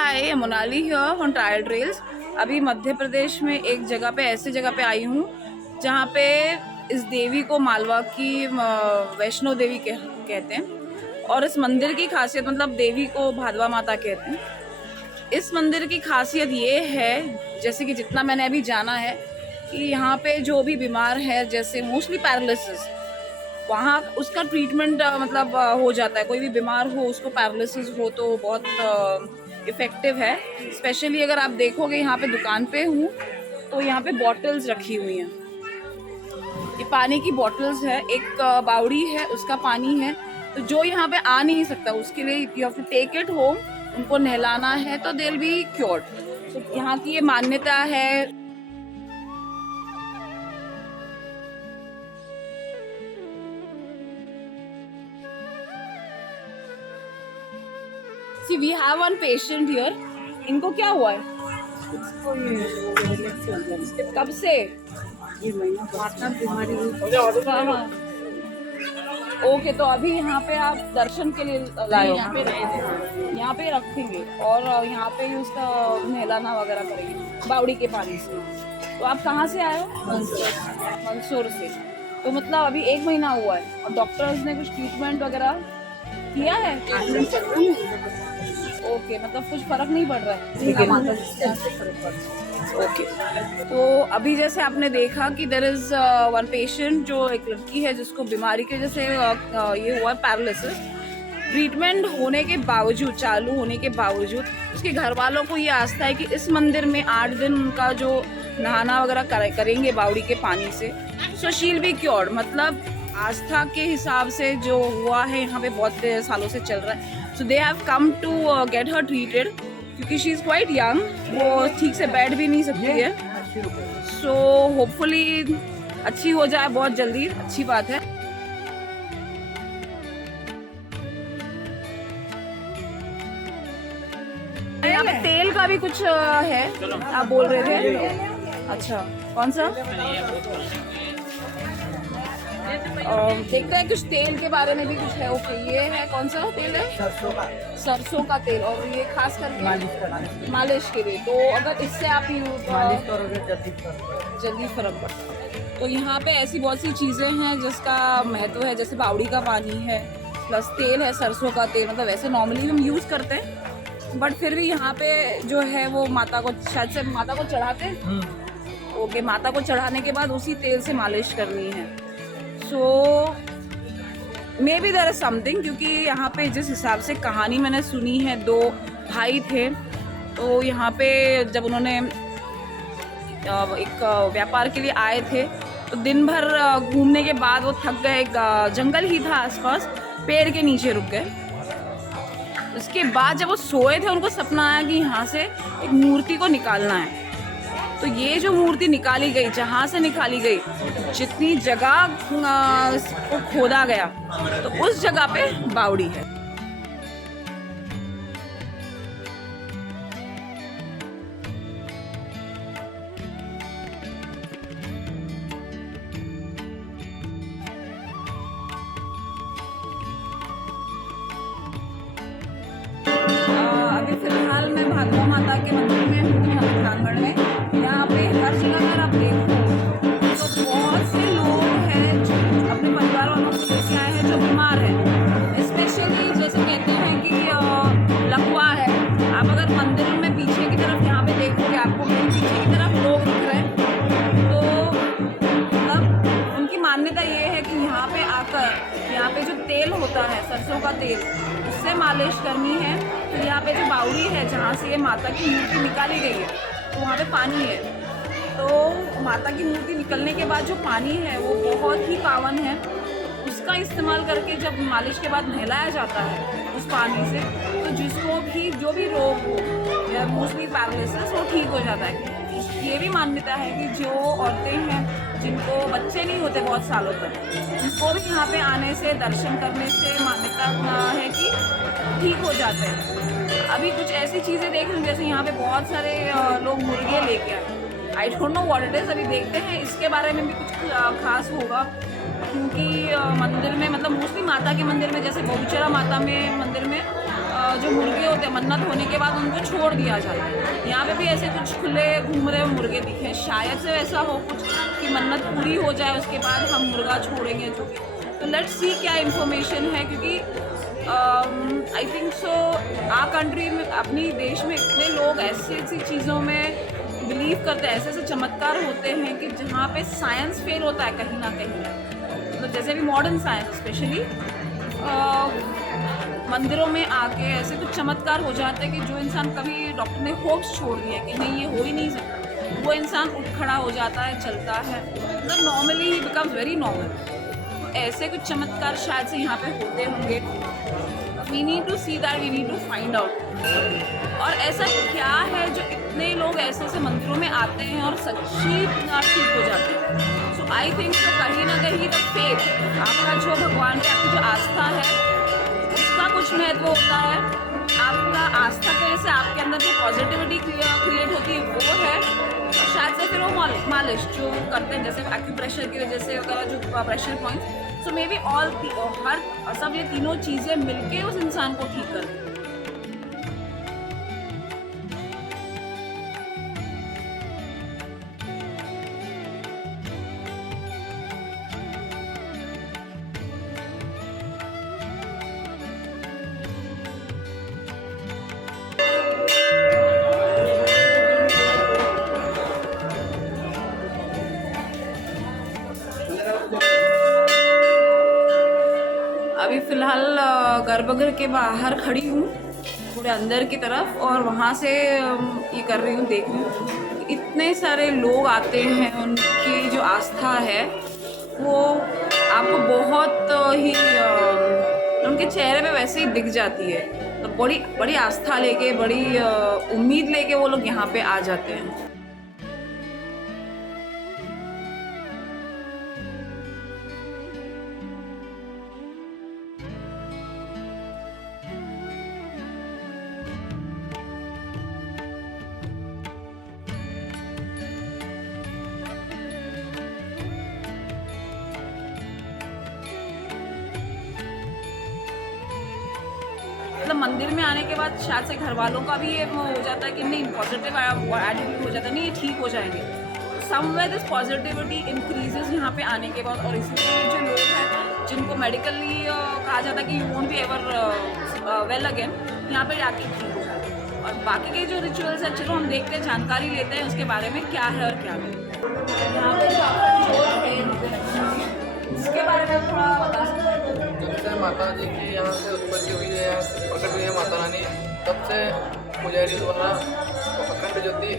Hi Monali here on trial trails. अभी मध्य प्रदेश में एक जगह पे ऐसे जगह पे आई हूँ जहाँ पे इस देवी को मालवा की वैष्णो देवी कहते हैं। और इस मंदिर की खासियत मतलब देवी को भादवा माता कहते हैं। इस मंदिर की खासियत ये है, जैसे कि जितना मैंने अभी जाना है, कि यहाँ पे जो भी बीमार है, जैसे मोस्टली पैरालिसिस, वहाँ उसका ट्रीटमेंट मतलब हो जाता है। कोई भी बीमार हो, उसको पैरालिसिस हो तो बहुत इफ़ेक्टिव है। स्पेशली अगर आप देखोगे यहाँ पे दुकान पे हूँ तो यहाँ पे बॉटल्स रखी हुई हैं। ये पानी की बॉटल्स है, एक बावड़ी है उसका पानी है। तो जो यहाँ पे आ नहीं सकता उसके लिए you have to take it home, उनको नहलाना है तो दे विल बी क्योर्ड। तो यहाँ की ये मान्यता है। See, we have one patient here. इनको क्या हुआ है? कब से? ये महीना माता बीमारी हुई। ओके, तो अभी यहाँ पे आप दर्शन के लिए लाए हो? यहाँ पे रखेंगे और यहाँ पे उसका नहलाना वगैरह करेंगे बावड़ी के पानी से। तो आप कहाँ से आए हो? मंदसौर से। तो मतलब अभी 1 महीना हुआ है और डॉक्टर्स ने कुछ ट्रीटमेंट वगैरह किया है? ओके, मतलब कुछ फर्क नहीं पड़ रहा है। ओके, तो अभी जैसे आपने देखा कि देयर इज वन पेशेंट, जो एक लड़की है जिसको बीमारी के जैसे ये हुआ पैरालिसिस। ट्रीटमेंट होने के बावजूद, चालू होने के बावजूद, उसके घर वालों को ये आस्था है कि इस मंदिर में 8 दिन उनका जो नहाना वगैरह करेंगे बावड़ी के पानी से, so she will be cured. मतलब आस्था के हिसाब से जो हुआ है यहाँ पे बहुत सालों से चल रहा है। So they have come to get her treated, क्योंकि शी इज़ क्वाइट यंग, वो ठीक से बैठ भी नहीं सकती है। सो होपफुली अच्छी हो जाए बहुत जल्दी, अच्छी बात है। यहाँ पे तेल का भी कुछ है, आप बोल रहे थे? अच्छा, कौन सा? देखते हैं, कुछ तेल के बारे में भी कुछ है। ओके, ये है, कौन सा तेल है? सरसों का तेल। और ये खास करके मालिश के लिए। तो अगर इससे आप जल्दी फर्क पड़ता है। तो यहाँ पे ऐसी बहुत सी चीज़ें हैं जिसका महत्व है, जैसे बावड़ी का पानी है, प्लस तेल है सरसों का तेल। मतलब वैसे नॉर्मली हम यूज़ करते हैं, बट फिर भी यहाँ पे जो है वो माता को, शायद से माता को चढ़ाते हैं। ओके, माता को चढ़ाने के बाद उसी तेल से मालिश करनी है। So maybe there is something, क्योंकि यहाँ पे जिस हिसाब से कहानी मैंने सुनी है, 2 भाई थे। तो यहाँ पे जब उन्होंने एक व्यापार के लिए आए थे, तो दिन भर घूमने के बाद वो थक गए। एक जंगल ही था आसपास, पेड़ के नीचे रुक गए। उसके बाद जब वो सोए थे, उनको सपना आया कि यहाँ से एक मूर्ति को निकालना है। तो ये जो मूर्ति निकाली गई, जहाँ से निकाली गई, जितनी जगह को खोदा गया, तो उस जगह पे बावड़ी है। अभी फिलहाल मैं भादवा माता के मंदिर में हूँ, प्रांगण में। यहाँ पे हर जगह अगर आप देखो तो बहुत से लोग हैं जो अपने परिवार वालों को लेके आए हैं जो बीमार हैं। स्पेशली जैसे कहते हैं कि लकवा है। आप अगर मंदिर में पीछे की तरफ यहाँ पे देखोगे, आपको मेरे पीछे की तरफ लोग दिख रहे हैं। तो मतलब उनकी मान्यता ये है कि यहाँ पे आकर, यहाँ पे जो तेल होता है सरसों का तेल, उससे मालिश करनी है। फिर यहाँ पे जो बावड़ी है जहाँ से ये माता की मूर्ति निकाली गई है, तो वहाँ पे पानी है। तो माता की मूर्ति निकलने के बाद जो पानी है वो बहुत ही पावन है। उसका इस्तेमाल करके जब मालिश के बाद नहलाया जाता है उस पानी से, तो जिसको भी जो भी रोग हो या मोस्टली पैरालिसिस, वो ठीक हो जाता है। ये भी मान्यता है कि जो औरतें हैं जिनको बच्चे नहीं होते बहुत सालों तक, उनको भी यहाँ पे आने से, दर्शन करने से मान्यता है कि ठीक हो जाते हैं। अभी कुछ ऐसी चीज़ें देख रहे हैं, जैसे यहाँ पे बहुत सारे लोग मुर्गे लेके आए। I don't know what it is, अभी देखते हैं इसके बारे में भी कुछ खास होगा। क्योंकि मंदिर में, मतलब मोस्टली माता के मंदिर में, जैसे बहुचरा माता में मंदिर में जो मुर्गे होते हैं मन्नत होने के बाद उनको छोड़ दिया जाता है। यहाँ पे भी ऐसे कुछ खुले घूम रहे मुर्गे दिखे, शायद से वैसा हो कुछ कि मन्नत पूरी हो जाए उसके बाद हम मुर्गा छोड़ेंगे जो भी। तो लेट्स सी क्या इन्फॉर्मेशन है, क्योंकि आई थिंक सो कंट्री में, अपनी देश में इतने लोग ऐसी ऐसी चीज़ों में बिलीव करते हैं, ऐसे ऐसे चमत्कार होते हैं कि जहाँ पे साइंस फेल होता है कहीं ना कहीं, मतलब जैसे भी मॉडर्न साइंस स्पेशली मंदिरों में आके ऐसे कुछ चमत्कार हो जाते हैं कि जो इंसान कभी डॉक्टर ने होप्स छोड़ दिए कि नहीं ये हो ही नहीं सकता, वो इंसान उठ खड़ा हो जाता है, चलता है, मतलब नॉर्मली ही बिकम्स वेरी नॉर्मल। तो ऐसे कुछ चमत्कार शायद से यहाँ पे होते होंगे। We need to see that, we need to find out. और ऐसा क्या है जो इतने लोग ऐसे ऐसे मंदिरों में आते हैं और सच्ची ठीक हो जाते हैं। सो आई थिंक तो कहीं ना कहीं द फेथ, आपका जो भगवान पे आपकी जो आस्था है उसका कुछ महत्व होता है। आपका आस्था की वजह से आपके अंदर जो पॉजिटिविटी क्रिएट होती है वो है। और शायद से फिर वो मालिश जो करते हैं जैसे एक्यूप्रेशर की वजह से वगैरह जो pressure points, so maybe all her सब ये तीनों चीज़ें मिलके उस इंसान को ठीक करती हैं। अभी फ़िलहाल गर्भगृह के बाहर खड़ी हूँ थोड़े अंदर की तरफ, और वहाँ से ये कर रही हूँ, देख रही हूँ इतने सारे लोग आते हैं, उनकी जो आस्था है वो आपको बहुत ही उनके चेहरे पे वैसे ही दिख जाती है। तो बड़ी बड़ी आस्था लेके, बड़ी उम्मीद लेके वो लोग यहाँ पे आ जाते हैं। मतलब मंदिर में आने के बाद शायद से घर वालों का भी ये हो जाता है कि नहीं, पॉजिटिव एटीट्यूड हो जाता है, नहीं ये ठीक हो जाएंगे। समवेयर दिस पॉजिटिविटी इंक्रीजेस यहाँ पे आने के बाद। और इसलिए जो लोग हैं जिनको मेडिकली कहा जाता है कि you won't be ever well again, यहाँ पर जाके ठीक हो जाते हैं। और बाकी के जो रिचुअल्स हैं, चलो हम देखते हैं, जानकारी लेते हैं उसके बारे में क्या है और क्या नहीं। यहाँ पर जो आपका जोत है इसके बारे में थोड़ा बता सकते हैं? जब से माता जी की यहाँ से उत्पत्ति हुई है, यहाँ से प्रकट हुई है माता रानी, तब से पुजारी द्वारा अखंड ज्योति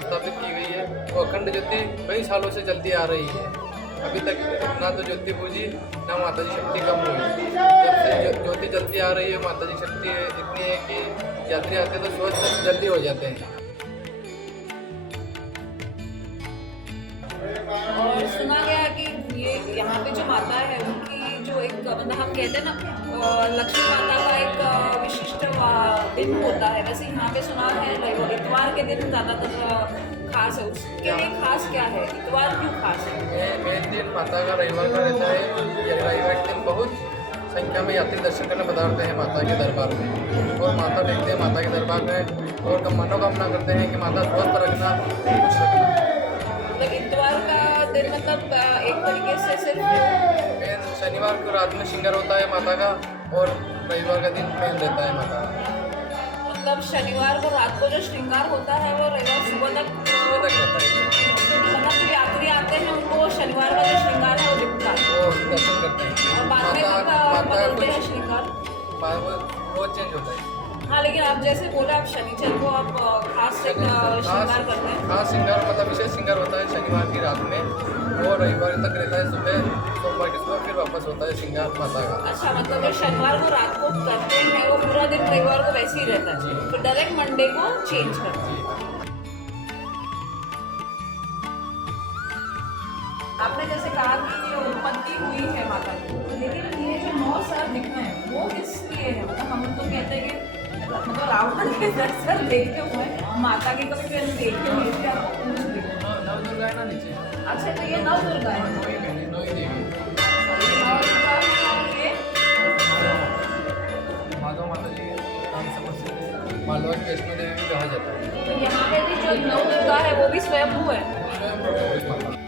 स्थापित की गई है। वो अखंड ज्योति कई सालों से चलती आ रही है। अभी तक ना तो ज्योति पूजी ना माता जी शक्ति कम हुई। जब से ज्योति जलती आ रही है, माता जी शक्ति इतनी है कि यात्री आते तो स्वस्थ जल्दी हो जाते हैं। और सुना गया है कि ये यहाँ पे जो माता है उनकी जो एक, मतलब हम कहते हैं ना लक्ष्मी माता का एक विशिष्ट दिन होता है, वैसे यहाँ पे सुना है इतवार के दिन ज़्यादातर खास है। उसके लिए खास क्या है, इतवार क्यों खास है? मेन दिन माता का रविवार का रहता है। ये रविवार के दिन बहुत संख्या में यात्री दर्शन करने पधारते हैं माता के दरबार में, और माता देखते हैं माता के दरबार में और मनोकामना करते हैं कि माता स्वस्थ रखना, कुछ रखना। इतवार का दिन मतलब एक तरीके से सिर्फ शनिवार को रात में श्रृंगार होता है माता का, और रविवार का दिन मेन रहता है माता का। मतलब शनिवार को रात को जो श्रृंगार होता है वो रविवार सुबह तक रहता है। मतलब जो यात्री आते हैं उनको शनिवार का जो श्रृंगार है वो दिखता है, वो दर्शन करते हैं। और बाद में बदलते हैं श्रृंगार, बहुत चेंज होता है। हाँ, लेकिन आप जैसे बोले आप शनिचर को आप खास से श्रृंगार करते हैं। खास श्रृंगार मतलब विशेष श्रृंगार होता है शनिवार की रात में, और रविवार तक रहता है सुबह, सोमवार की सुबह फिर वापस होता है श्रृंगार माता का। अच्छा, मतलब जो शनिवार को रात को करते हैं वो पूरा दिन रविवार को वैसे ही रहता है, तो डायरेक्ट मंडे को चेंज करते हैं। आपने जैसे कहा कि उत्पत्ति हुई है माता की, लेकिन ये जो 9 सर दिखते हैं वो किस लिए है? मतलब हम तो कहते हैं कि मतलब रावण के दर्शन देखे हुए हैं, माता के कभी भी देखे हुए, इसलिए आपको पूछ दी। नवदुर्गा है ना नीचे। अच्छा, तो ये नवदुर्गा है। नौ देवी नवदुर्गा ये माधव माता जी के नाम मालवा की वैष्णो देवी भी कहा जाता है। तो यहाँ पे भी जो नौ दुर्गा है वो भी स्वयंभू है। स्वयं प्रकट हुई माता।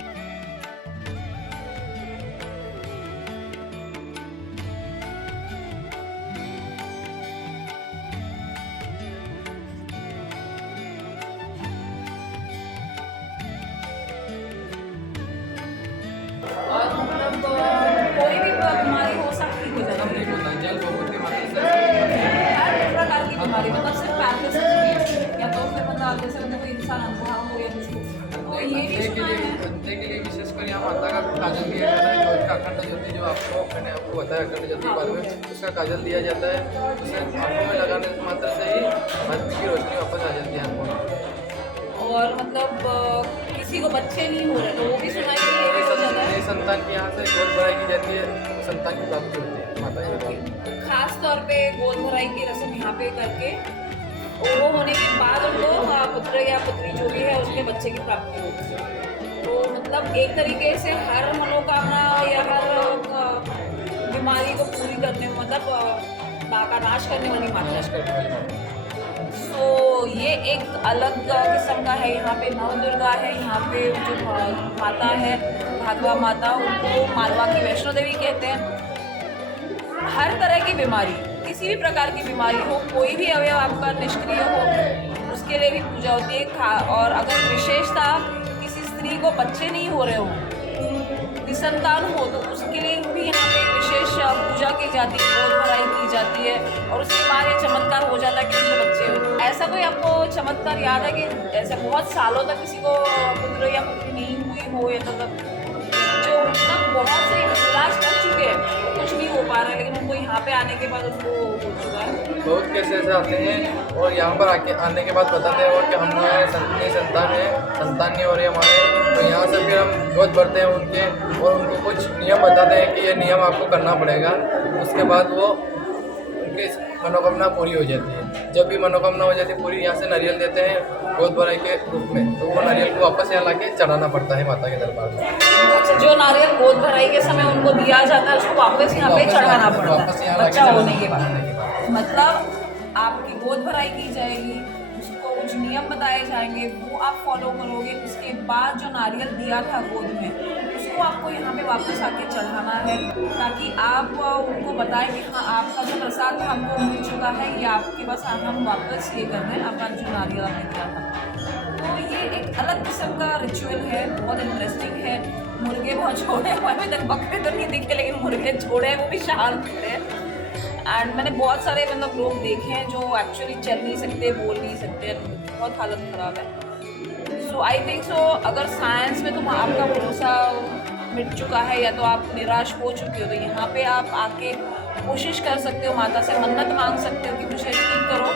और मतलब कोई भी बीमारी हो सकती है सब जगह नहीं में। होता, जल भगवती माता से हर प्रकार की बीमारी, मतलब सिर्फ पैरालिसिस या तो फिर मतलब जैसे मतलब कोई इंसान अनपढ़ हो या कुछ हो, तो ये भी सुना है। अंधे के लिए विशेषकर यहाँ माता का काजल दिया जाता है, जो उसका अखंड ज्योति, जो मैंने आपको बताया अखंड ज्योति के बारे में, उसका काजल दिया जाता है। उसे आंखों में लगाने मात्र से ही आदमी की रोशनी वापस आ जाती है आंखों में। और मतलब किसी को बच्चे नहीं हो रहे तो वो भी सुना है कि ये भी हो जाता है। ये संतान की यहाँ से गोद भराई की जाती है, संतान की प्राप्ति होती है माता के द्वारा। खास तौर पे गोद भराई की रस्म यहाँ पे करके वो होने के बाद उनको पुत्र या पुत्री जो भी है उसके बच्चे की प्राप्ति होती है। तो मतलब एक तरीके से हर मनोकामना या हर बीमारी को पूरी करने में मतलब का नाश करने वाली माता नाश करने वाली माता। तो ये एक अलग किस्म का है। यहाँ पे नौ दुर्गा है, यहाँ पे जो माता है भागवा माता, उनको मालवा की वैष्णो देवी कहते हैं। हर तरह की बीमारी, किसी भी प्रकार की बीमारी हो, कोई भी अवयव आपका निष्क्रिय हो, उसके लिए भी पूजा होती है। और अगर विशेषता किसी स्त्री को बच्चे नहीं हो रहे हो, निसंतान हो, तो उसके लिए भी यहाँ पे एक विशेष पूजा की जाती है, गोद भराई की जाती है और उसके बाद ये चमत्कार हो जाता है कि उनको बच्चे हो। ऐसा कोई आपको चमत्कार याद है कि ऐसे बहुत सालों तक किसी को पुत्र या पुत्री नहीं हुई हो, या तो जो मतलब बहुत से इलाज कर चुके हैं, कुछ नहीं हो पा रहा है, लेकिन उनको यहाँ पे आने के बाद उनको हो चुका है। बहुत कैसे ऐसे आते हैं और यहाँ पर आने के बाद बताते हैं और कि हमारे संतान है, संतान नहीं हो रही हमारे, तो यहाँ से फिर हम गोद भरते हैं उनके और उनको कुछ नियम बताते हैं कि ये नियम आपको करना पड़ेगा। उसके बाद वो उनकी मनोकामना पूरी हो जाती है। जब भी मनोकामना हो जाती है पूरी, यहाँ से नारियल देते हैं गोद भराई के रूप में, तो वो नारियल को वापस यहाँ लाके चढ़ाना पड़ता है माता के दरबार में। अच्छा, जो नारियल गोद भराई के समय उनको दिया जाता है उसको वापस यहाँ पे चढ़ाना पड़ता है बच्चा होने के बाद। मतलब आपकी गोद भराई की जाएगी, उसको कुछ नियम बताए जाएंगे, वो आप फॉलो करोगे। उसके बाद जो नारियल दिया था गोद में, उसको आपको यहाँ पे वापस आके चढ़ाना है, ताकि आप उनको बताएं कि हाँ आपका जो प्रसाद हमको मिल चुका है, ये आपके पास हम वापस ये कर रहे हैं आपका जो नारियल आपने दिया था। तो ये एक अलग किस्म का रिचुअल है, बहुत इंटरेस्टिंग है। मुर्गे बहुत छोड़े हुए, अभी तक बकरे तो नहीं दिखे, लेकिन मुर्गे छोड़े हैं, वो भी शांत हैं। एंड मैंने बहुत सारे मतलब लोग देखे हैं जो एक्चुअली चल नहीं सकते, बोल नहीं सकते, बहुत हालत ख़राब है। सो आई थिंक सो अगर साइंस में तो आपका भरोसा मिट चुका है या तो आप निराश हो चुके हो, तो यहाँ पे आप आके कोशिश कर सकते हो, माता से मन्नत मांग सकते हो कि मुझे ठीक करो।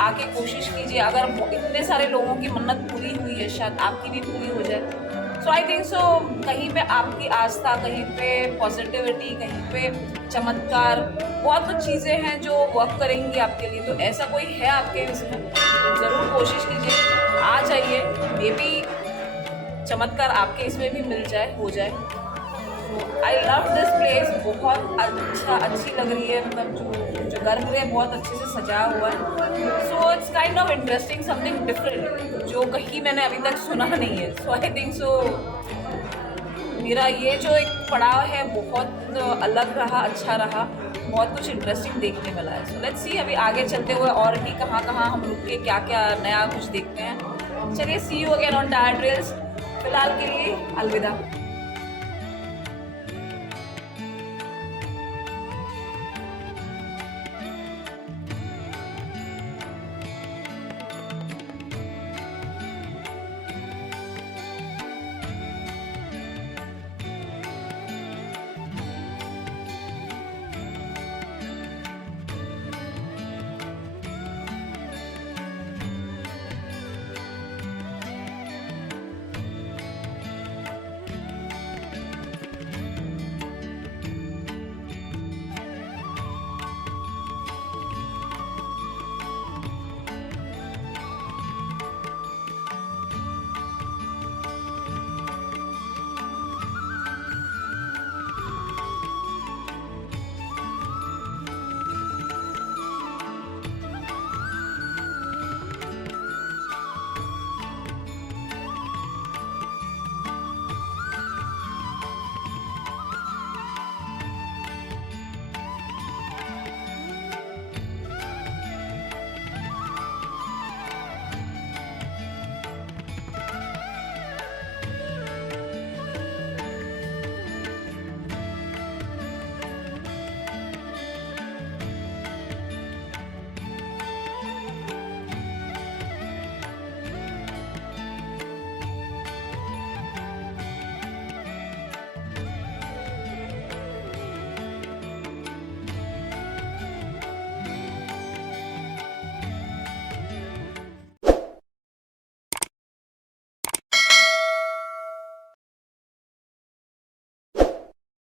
आके कोशिश कीजिए, अगर इतने सारे लोगों की मन्नत पूरी हुई है, शायद आपकी भी पूरी हो जाए। सो आई थिंक सो कहीं पे आपकी आस्था, कहीं पे पॉजिटिविटी, कहीं पे चमत्कार, बहुत कुछ चीज़ें हैं जो वर्क करेंगी आपके लिए। तो ऐसा कोई है आपके इसमें, तो ज़रूर कोशिश कीजिए, आ जाइए, मे बी चमत्कार आपके इसमें भी मिल जाए, हो जाए। आई लव दिस प्लेस, बहुत अच्छी लग रही है, मतलब जो गर्भगृह बहुत अच्छे से सजा हुआ है। So it's kind of interesting, something different जो कहीं मैंने अभी तक सुना नहीं है। सो आई थिंक सो मेरा ये जो एक पड़ाव है बहुत अलग रहा, अच्छा रहा, बहुत कुछ इंटरेस्टिंग देखने मिला है। सो लेट्स सी अभी आगे चलते हुए और भी कहाँ हम रुक के क्या क्या नया कुछ देखते हैं। चलिए, see you again on Tyre Trails. फिलहाल के लिए अलविदा।